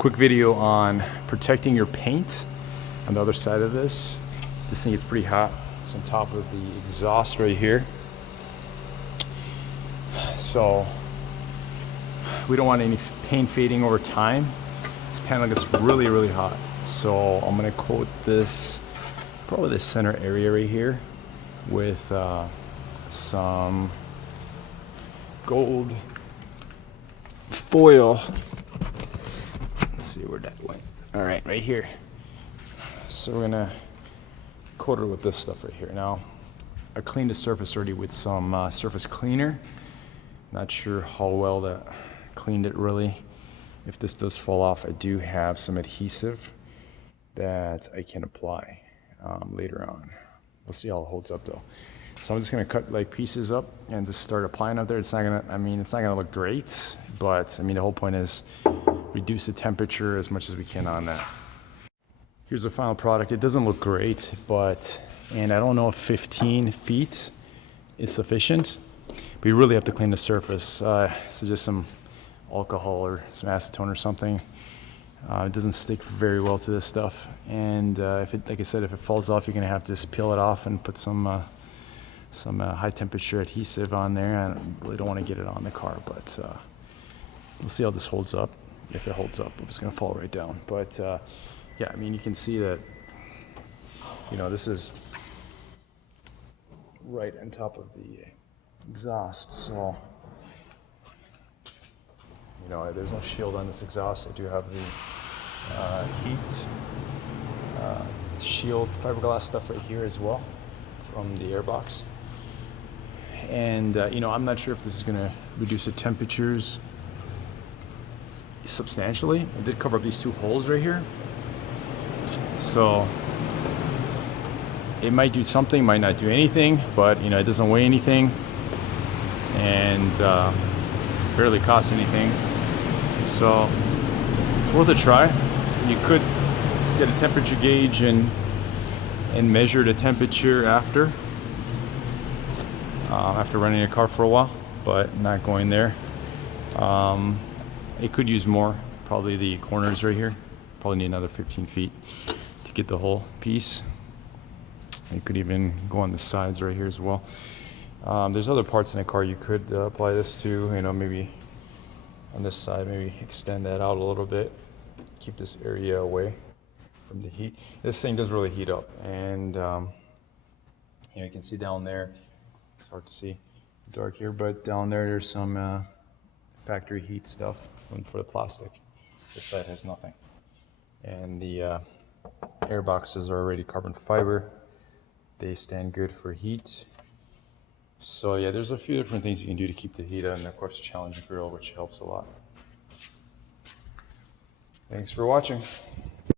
Quick video on protecting your paint on the other side of this. This thing is pretty hot. It's on top of the exhaust right here. So we don't want any paint fading over time. This panel gets really, really hot. So I'm gonna coat this, probably the center area right here with some gold foil. Let's see where that went. All right, right here. So we're gonna coat it with this stuff right here. Now, I cleaned the surface already with some surface cleaner. Not sure how well that cleaned it really. If this does fall off, I do have some adhesive that I can apply later on. We'll see how it holds up though. So I'm just gonna cut like pieces up and just start applying up there. It's not gonna, it's not gonna look great, but the whole point is reduce the temperature as much as we can on that. Here's the final product. It doesn't look great, and I don't know if 15 feet is sufficient. We really have to clean the surface. So just some alcohol or some acetone or something. It doesn't stick very well to this stuff. And like I said, if it falls off, you're gonna have to just peel it off and put some high temperature adhesive on there. I really don't want to get it on the car, but we'll see how this holds up. If it holds up, it's gonna fall right down. But yeah, you can see that, this is right on top of the exhaust. So, there's no shield on this exhaust. I do have the heat shield fiberglass stuff right here as well from the airbox. And I'm not sure if this is gonna reduce the temperatures substantially. I did cover up these two holes right here, so it might do something, might not do anything, but it doesn't weigh anything and barely cost anything, so it's worth a try. You could get a temperature gauge and measure the temperature after running a car for a while, but not going there. It could use more, probably the corners right here. Probably need another 15 feet to get the whole piece. You could even go on the sides right here as well. There's other parts in the car you could apply this to, maybe on this side, maybe extend that out a little bit, keep this area away from the heat. This thing does really heat up, and you can see down there, it's hard to see dark here, but down there's some factory heat stuff for the plastic. This side has nothing. And the air boxes are already carbon fiber. They stand good for heat. So yeah, there's a few different things you can do to keep the heat on, and of course the Challenge grill, which helps a lot. Thanks for watching.